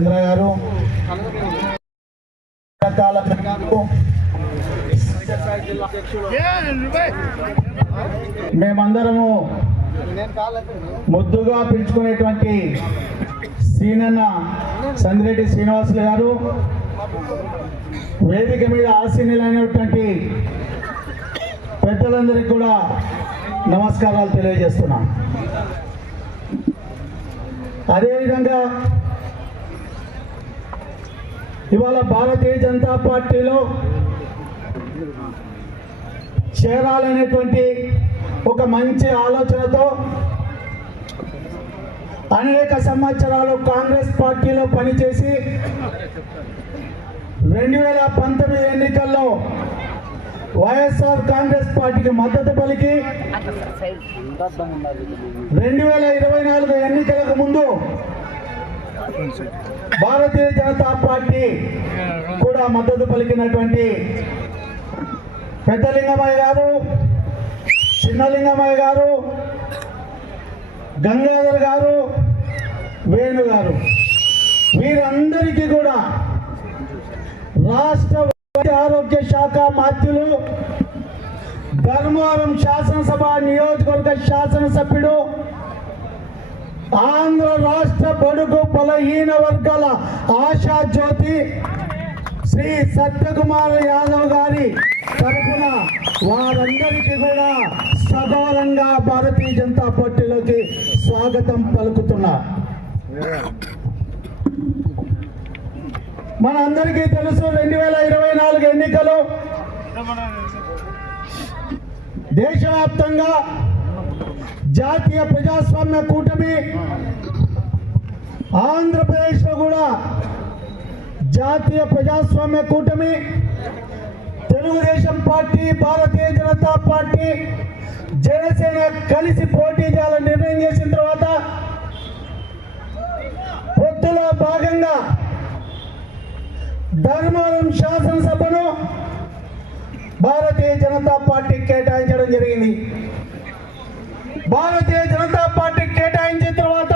చంద్ర గారు. రకాల మేమందరము ముద్దుగా పిలుచుకునేటువంటి సీనన్న సందిరెడ్డి శ్రీనివాసులు గారు వేదిక మీద ఆశీనులైనటువంటి పెద్దలందరికీ కూడా నమస్కారాలు తెలియజేస్తున్నాను అదేవిధంగా ఇవాళ భారతీయ జనతా పార్టీలో చేరాలనేటువంటి ఒక మంచి ఆలోచనతో అనేక సంవత్సరాలు కాంగ్రెస్ పార్టీలో పనిచేసి రెండు వేల పంతొమ్మిది ఎన్నికల్లో వైఎస్ఆర్ కాంగ్రెస్ పార్టీకి మద్దతు పలికి రెండు వేల ఇరవై నాలుగు ఎన్నికలకు ముందు భారతీయ జనతా పార్టీ కూడా మద్దతు పలికినటువంటి పెద్దలింగమయ్య గారు చిన్నలింగమయ్య గారు గంగాధర్ గారు వేణు గారు. వీరందరికీ కూడా రాష్ట్ర ఆరోగ్య శాఖ మాత్యులు ధర్మవరం శాసనసభ నియోజకవర్గ శాసనసభ్యుడు ఆంధ్ర రాష్ట్ర బడుగు బలహీన వర్గాల ఆశా జ్యోతి శ్రీ సత్యకుమార్ యాదవ్ గారి తరఫున వారందరికీ కూడా సగౌరవంగా భారతీయ జనతా పార్టీలోకి స్వాగతం పలుకుతున్నా. మన అందరికీ తెలుసు రెండు వేల ఇరవై నాలుగు ఎన్నికలు. దేశవ్యాప్తంగా జాతీయ ప్రజాస్వామ్య కూటమి ఆంధ్రప్రదేశ్లో కూడా జాతీయ ప్రజాస్వామ్య కూటమి తెలుగుదేశం పార్టీ భారతీయ జనతా పార్టీ జనసేన కలిసి పోటీ చేయాలని నిర్ణయం చేసిన తర్వాత పొత్తులో భాగంగా ధర్మవరం శాసనసభను భారతీయ జనతా పార్టీ కేటాయించడం జరిగింది. భారతీయ జనతా పార్టీ కేటాయించిన తర్వాత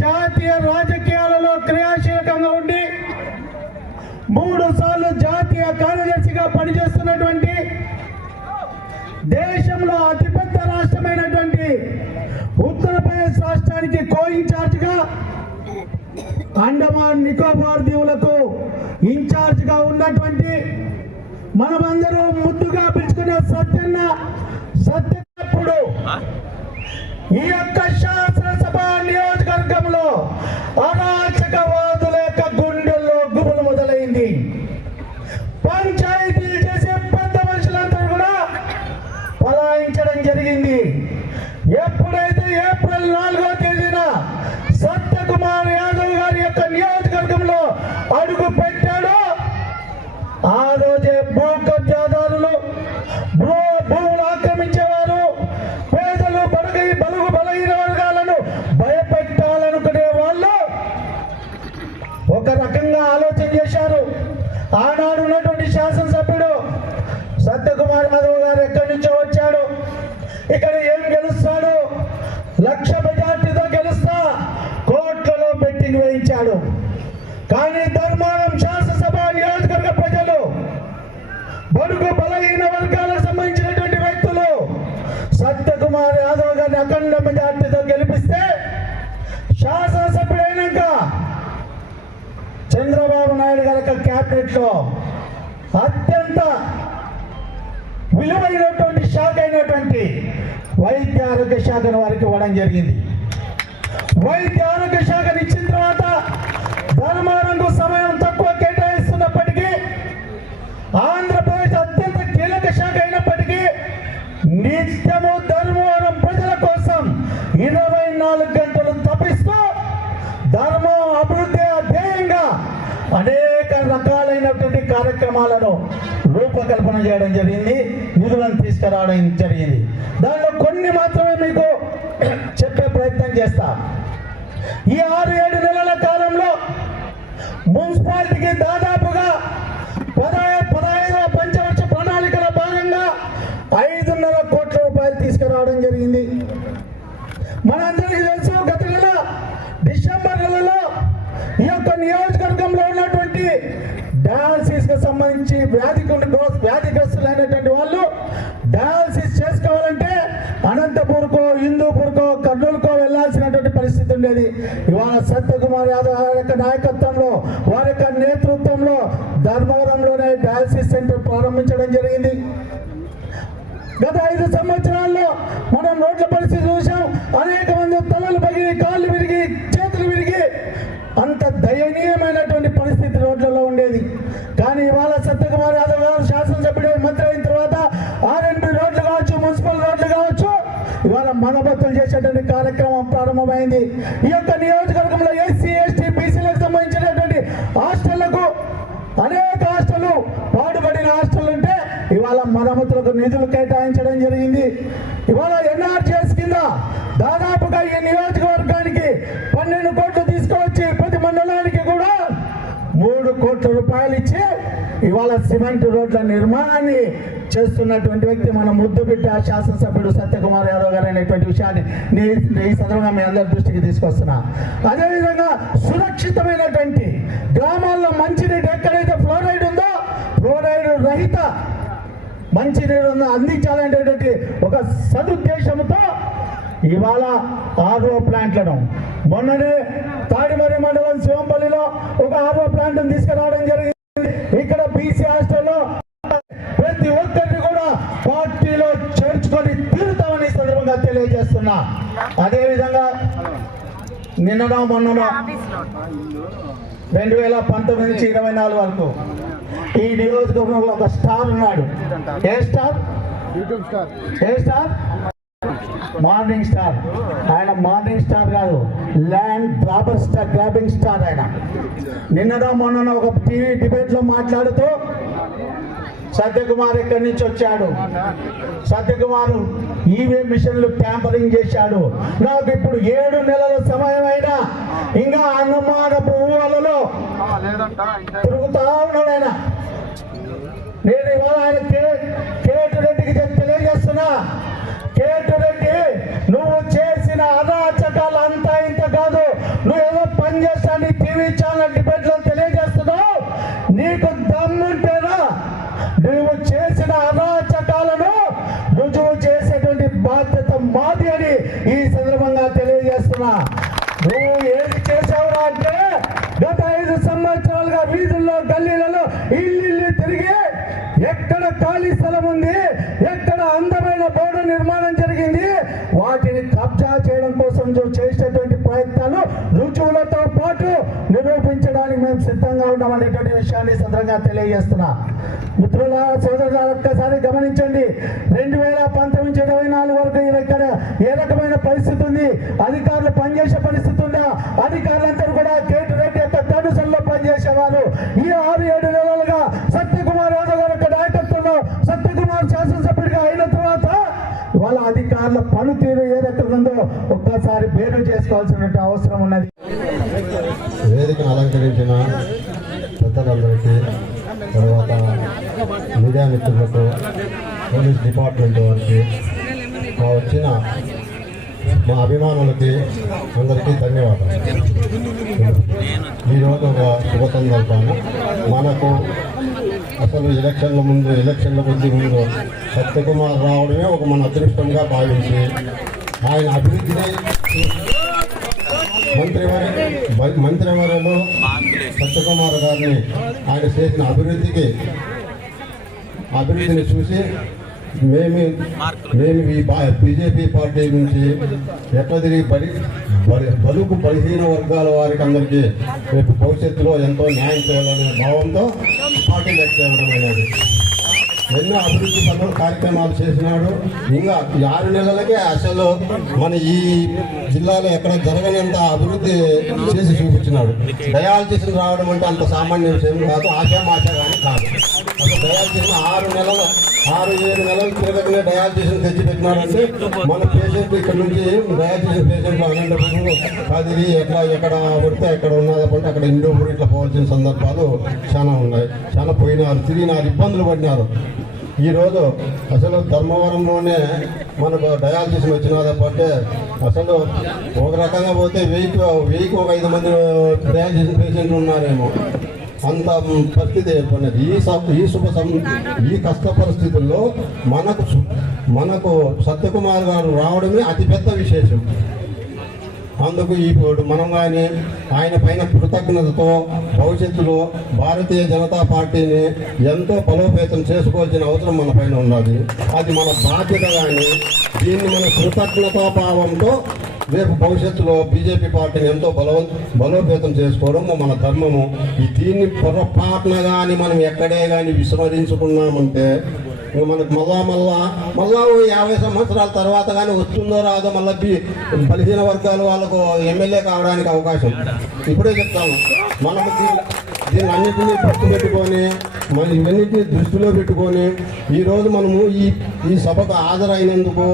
జాతీయ రాజకీయాలలో క్రియాశీలకంగా ఉండి మూడు సార్లు జాతీయ కార్యదర్శిగా పనిచేస్తున్నటువంటి దేశంలో అతిపెద్ద రాష్ట్రమైనటువంటి ఉత్తరప్రదేశ్ రాష్ట్రానికి కో ఇన్ఛార్జ్గా అండమాన్ నికోబార్ దీవులకు ఇన్ఛార్జ్గా ఉన్నటువంటి మనమందరూ ముద్దుగా పిలుచుకునే సత్యన్న సత్యప్పుడు ఈ యొక్క శాసనసభ నియోజకవర్గంలో అరాచకవాదుల యొక్క గుండెల్లో గుబులు మొదలైంది. పంచాయతీలు చేసే పెద్ద మనుషులందరూ కూడా పలాయించడం జరిగింది. ఎప్పుడైతే ఏప్రిల్ నాలుగో తేదీన సత్యకుమార్ యాదవ్ గారి యొక్క నియోజకవర్గంలో అడుగు పెట్టాడో ఆ రోజే భూ కబ్జాదారులు భూ శాసనసభ్యుడు సత్యకుమార్ మాధవ్ గారు ఎక్కడి నుంచో వచ్చాడు. ఇక్కడ ఏం గెలుస్తాడు? లక్ష మెజార్టీతో గెలుస్తా కోట్లలో బెట్టింగ్ వేయించాడు. కానీ ధర్మారం శాసనసభ నియోజకవర్గ ప్రజలు బడుగు బలహీన వర్గాలకు సంబంధించినటువంటి వ్యక్తులు సత్యకుమార్ యాదవ్ గారిని అఖండ మెజార్టీతో గెలిపిస్తే శాసనసభ్యుడైనాక చంద్రబాబు నాయుడు గారి యొక్క క్యాబినెట్ అత్యంత విలువైనటువంటి శాఖ అయినటువంటి వైద్య ఆరోగ్య శాఖను వారికి ఇవ్వడం జరిగింది. వైద్య ఆరోగ్య శాఖను ఇచ్చిన తర్వాత ధర్మారంకు సమయం తక్కువ కేటాయిస్తున్నప్పటికీ ఆంధ్రప్రదేశ్ అత్యంత కీలక శాఖ అయినప్పటికీ నిత్యము ధర్మవరం ప్రజల కోసం ఇరవై నాలుగు గంటలు తప్పిస్తూ ధర్మం అభివృద్ధి ధ్యేయంగా అనేక రకాలైనటువంటి కార్యక్రమాలను రూపకల్పన చేయడం జరిగింది నిధులను తీసుకురావడం జరిగింది. దానిలో కొన్ని మాత్రమే మీకు చెప్పే ప్రయత్నం చేస్తా. ఈ ఆరు ఏడు నెలల కాలంలో మున్సిపాలిటీకి దాదాపుగా పదహైదు పదహైదవ పంచవర్ష ప్రణాళికల భాగంగా ఐదున్నర కోట్ల రూపాయలు తీసుకురావడం జరిగింది. మనందరికీ తెలుసు గత నెల డిసెంబర్ నెలలో ఈ యొక్క నియోజకవర్గంలో డయాలసిస్కి సంబంధించి వ్యాధి వ్యాధిగ్రస్తులైనటువంటి వాళ్ళు డయాలసిస్ చేసుకోవాలంటే అనంతపూర్కో హిందూపూర్కో కర్నూలుకో వెళ్ళాల్సినటువంటి పరిస్థితి ఉండేది. ఇవాళ సత్యకుమార్ యాదవ్ వారి యొక్క నాయకత్వంలో వారి యొక్క నేతృత్వంలో ధర్మవరంలోనే డయాలసిస్ సెంటర్ ప్రారంభించడం జరిగింది. గత ఐదు సంవత్సరాల్లో మనం రోడ్ల పరిస్థితి చూసాం అనేక మంది తలలు పగిలి కాళ్ళు విరిగి చేతులు విరిగి అంత దయనీయమైనటువంటి పరిస్థితి రోడ్లలో ఉండేది. సత్యకుమార్ యాదవ్ గారు శాసనసభ్యుడు మంత్రి అయిన తర్వాత ఆర్ఎన్బి రోడ్లు కావచ్చు మున్సిపల్ రోడ్లు కావచ్చు ఇవాళ మనబత్తులు చేసేటువంటి కార్యక్రమం ప్రారంభమైంది. ఈ యొక్క నియోజకవర్గంలో ఎస్సీ ఎస్టీ బీసీలకు సంబంధించినటువంటి హాస్టళ్ళకు అనేక హాస్టళ్ళు పాడుపడిన హాస్టల్ ఉంటే ఇవాళ మరమ్మతులకు నిధులు కేటాయించడం జరిగింది. ఇవాళ ఎన్ఆర్జీఎస్ కింద దాదాపుగా ఈ నియోజకవర్గానికి పన్నెండు కోట్లు తీసుకువచ్చి ప్రతి మండలానికి కూడా మూడు కోట్ల రూపాయలు ఇచ్చి ఇవాళ సిమెంట్ రోడ్ల నిర్మాణాన్ని చేస్తున్నటువంటి వ్యక్తి మన ముద్దుబిడ్డ శాసనసభ్యుడు సత్యకుమార్ యాదవ్ గారు అనేటువంటి విషయాన్ని నీ- ఈ సందర్భంగా మీ అందరి దృష్టికి తీసుకొస్తున్నా. అదేవిధంగా సురక్షితమైనటువంటి గ్రామాల్లో మంచినీటి ఎక్కడైతే ఫ్లోరైడ్ ఉందో ఫ్లోరైడ్ రహిత మంచినీరు అందించాలనేటువంటి ఒక సదుద్దేశంతో ఇవాళ ఆర్ఓ ప్లాంట్లను మొన్ననే తాడిమరి మండలం శివంపల్లిలో ఒక ఆర్ఓ ప్లాంట్ను తీసుకురావడం జరిగింది ఇక్కడ బీసీ హాస్టల్లో ప్రతి ఒక్కరిని కూడా పార్టీలో చేర్చుకొని తీరుతామని ఈ సందర్భంగా తెలియజేస్తున్నా అదేవిధంగా నిన్ననో మొన్ననో రెండు వేల పంతొమ్మిది నుంచి ఇరవై నాలుగు వరకు ఈ నియోజకవర్గంలో ఒక స్టార్ ఉన్నాడు. ఏ స్టార్? ఏ స్టార్? Morning star. ఆయన మార్నింగ్ స్టార్ కాదు land grabber star grabbing star ఆయన. నిన్ననో మొన్న ఒక టీవీ డిబేట్లో మాట్లాడుతూ సత్యకుమార్ ఎక్కడి నుంచి వచ్చాడు? సత్యకుమార్ ఈవీఎం మిషన్లు ట్యాంపరింగ్ చేశాడు. నాకు ఇప్పుడు ఏడు నెలల సమయం అయినా ఇంకా అనుమానపు ఊహలలో తిరుగుతా ఉన్నాడు ఆయన. నేను ఇవాళ ఆయన కే- కేటు రెడ్డికి చెప్ తెలియజేస్తున్నా కేటు రెడ్డి నువ్వు చేసిన అరాచకాలు అంతా ఇంత కాదు నువ్వు ఏదో పని చేస్తాను టీవీ ఛానల్ డిబేట్లో తెలియజేస్తున్నావు నీకు దమ్ముంటేనా నువ్వు చేసిన అరాచకాలను రుజువు చేసేటువంటి బాధ్యత మాది అని ఈ సందర్భంగా తెలియజేస్తున్నా నువ్వు ఏది చేసావురా అంటే గత ఐదు సంవత్సరాలుగా వీధుల్లో గల్లీలలో ఇల్లు తిరిగి ఎక్కడ ఖాళీ స్థలం ఉంది. ఎక్కడ అందమైన బోర్డు నిర్మాణం జరిగింది. వాటిని కబ్జా చేయడం కోసం చేసినటువంటి ప్రయత్నాలు రుజువులతో పాటు నిరూపించడానికి మేము సిద్ధంగా ఉన్నామనేటువంటి విషయాన్ని ఈ సందర్భంగా తెలియజేస్తున్నా. మిత్రుల సోదరుల ఒక్కసారి గమనించండి. రెండు వేల పంతొమ్మిది ఇరవై నాలుగు వరకు ఇక్కడ ఏ రకమైన పరిస్థితి ఉంది? అధికారులు పనిచేసే పరిస్థితి ఉందా? అధికారులందరూ కూడా గేటు రెడ్డి యొక్క కనుసల్లో పనిచేసేవారు. ఈ ఆరు ఏడు నెలలుగా సత్యకుమార్ యాదవ్ గారి యొక్క నాయకత్వంలో సత్యకుమార్ శాసనసభ్యుడిగా అయిన తర్వాత వాళ్ళ పనితీరు ఏదైతే ఉందో ఒక్కసారి పేరు చేసుకోవాల్సిన అవసరం ఉన్నది. వేదికను అలంకరించిన పెద్దలందరికీ తర్వాత మీడియా మిత్రులకు పోలీస్ డిపార్ట్మెంట్ వారికి మా వచ్చిన మా అభిమానులకి అందరికీ ధన్యవాదాలు. ఈరోజు ఒక శుభ సందర్భాన్ని మనకు అసలు ఎలక్షన్ల ముందు ఎలక్షన్ల కొద్ది ముందు సత్యకుమార్ రావడమే ఒక మన అదృష్టంగా భావించి ఆయన అభివృద్ధిని మంత్రివారి మంత్రివర్గంలో సత్యకుమార్ గారిని ఆయన చేసిన అభివృద్ధికి అభివృద్ధిని చూసి మేము మేము ఈ బీజేపీ పార్టీ నుంచి ఎట్లా తిరిగి పరి బలి- బలుగు బలహీన వర్గాల వారికి అందరికీ రేపు భవిష్యత్తులో ఎంతో న్యాయం చేయాలనే భావంతో పార్టీ వ్యక్తం ఎన్నో అభివృద్ధి పనులు కార్యక్రమాలు చేసినాడు. ఇంకా ఆరు నెలలకే అసలు మన ఈ జిల్లాలో ఎక్కడ జరగనంత అభివృద్ధి చేసి చూపించినాడు. డయాలసిస్ రావడం అంటే అంత సామాన్య విషయం కాదు ఆశామాష కానీ కాదు. అసలు డయాలసిస్ ఆరు నెలలు ఆరు ఏడు నెలలు తిరగకనే డయాలసిస్ తెచ్చిపెట్టినాడంటే మన పేషెంట్ ఇక్కడ నుంచి డయాలసిస్ పేషెంట్లు అనంతపురం కదిరి ఎట్లా ఎక్కడ పడితే ఎక్కడ ఉన్నదంటే అక్కడ ఇండోపూర్ ఇట్లా పోవాల్సిన సందర్భాలు చాలా ఉన్నాయి. చాలా పోయినారు తిరిగినారు ఇబ్బందులు పడినారు. ఈరోజు అసలు ధర్మవరంలోనే మనకు డయాలసిస్ కాబట్టి అసలు ఒక రకంగా పోతే వెయ్యికి వెయ్యికి ఒక ఐదు మంది డయాలసిస్ పేషెంట్లు ఉన్నారేమో. అంత పరిస్థితి ఏర్పడినది. ఈ స- ఈ శుభ సం- ఈ కష్ట పరిస్థితుల్లో మనకు మనకు సత్యకుమార్ గారు రావడమే అతిపెద్ద విశేషం. అందుకు ఇప్పుడు మనం కానీ ఆయన పైన కృతజ్ఞతతో భవిష్యత్తులో భారతీయ జనతా పార్టీని ఎంతో బలోపేతం చేసుకోవాల్సిన అవసరం మన పైన ఉన్నది. అది మన బాధ్యత కానీ దీన్ని మన కృతజ్ఞతా భావంతో రేపు భవిష్యత్తులో బీజేపీ పార్టీని ఎంతో బలో బలోపేతం చేసుకోవడం మన ధర్మము. ఈ దీన్ని పొరపాటున కానీ మనం ఎక్కడే కానీ విస్మరించుకున్నామంటే మనకు మళ్ళా మళ్ళా మళ్ళా యాభై సంవత్సరాల తర్వాత కానీ వస్తుందో రాదో మళ్ళీ బలిసిన బలహీన వర్గాల వాళ్ళకు ఎమ్మెల్యే కావడానికి అవకాశం. ఇప్పుడే చెప్తాను. మనకి దీన్ని దీన్ని అన్నింటినీ పెట్టుకొని మన ఇవన్నిటిని దృష్టిలో పెట్టుకొని ఈరోజు మనము ఈ ఈ సభకు హాజరైనందుకు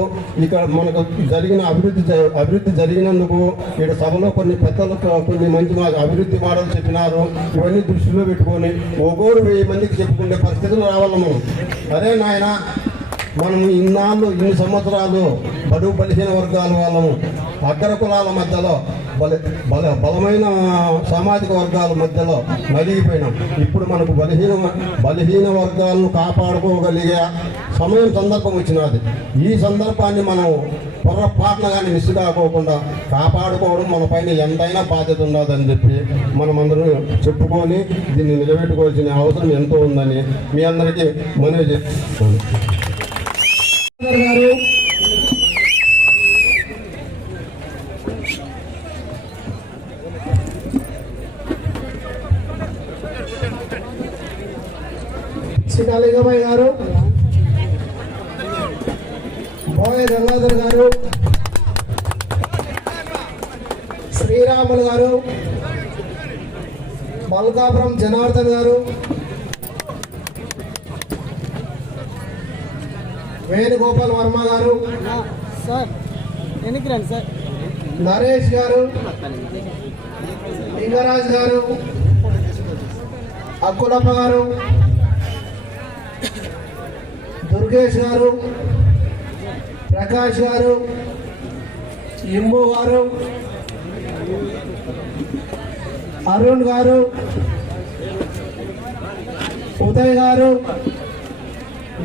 ఇక్కడ మనకు జరిగిన అభివృద్ధి అభివృద్ధి జరిగినందుకు ఇక్కడ సభలో కొన్ని పెద్దలు కొన్ని మంచి మాకు అభివృద్ధి మాటలు చెప్పినారు. ఇవన్నీ దృష్టిలో పెట్టుకొని ఒక్కోరు వెయ్యి మందికి చెప్పుకునే పరిస్థితులు రావాలి మనం. అరే నాయన మనం ఇన్నాళ్ళు ఇన్ని సంవత్సరాలు బడుగు బలహీన వర్గాల వాళ్ళము. అగ్ర కులాల మధ్యలో బల బల బలమైన సామాజిక వర్గాల మధ్యలో నలిగిపోయినాం. ఇప్పుడు మనకు బలహీన బలహీన వర్గాలను కాపాడుకోగలిగే సమయం సందర్భం వచ్చినది. ఈ సందర్భాన్ని మనం పొరపాటున కానీ మిస్ కాకోకుండా కాపాడుకోవడం మన పైన ఎంతైనా బాధ్యత ఉండదని చెప్పి మనం చెప్పుకొని దీన్ని నిలబెట్టుకోవాల్సిన అవసరం ఎంతో ఉందని మీ అందరికీ మనవి చేస్తున్నాను. గారు గారు. బోయ గంగాధర్ గారు. శ్రీరాములు గారు. మల్కాపురం జనార్దన్ గారు. వేణుగోపాల్ వర్మ గారు. నరేష్ గారు. లింగరాజ్ గారు. అక్కులప్ప గారు. దుర్గేష్ గారు. ప్రకాష్ గారు. ఇంబు గారు. Arun garu. Uday garu.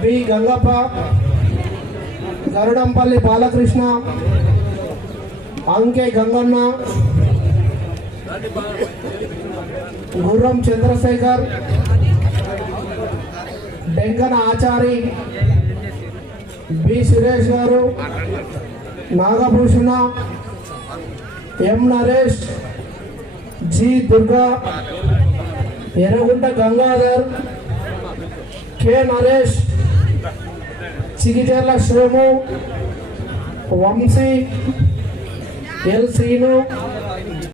B Gangappa. Garudampalli Balakrishna Anke Gangana Gurram Chandrasekhar Denkana Achari B Suresh garu Nagabhushana M Naresh G Durga Erragunta Gangadhar K Naresh Chigicherla Somu Vamsi L Srinu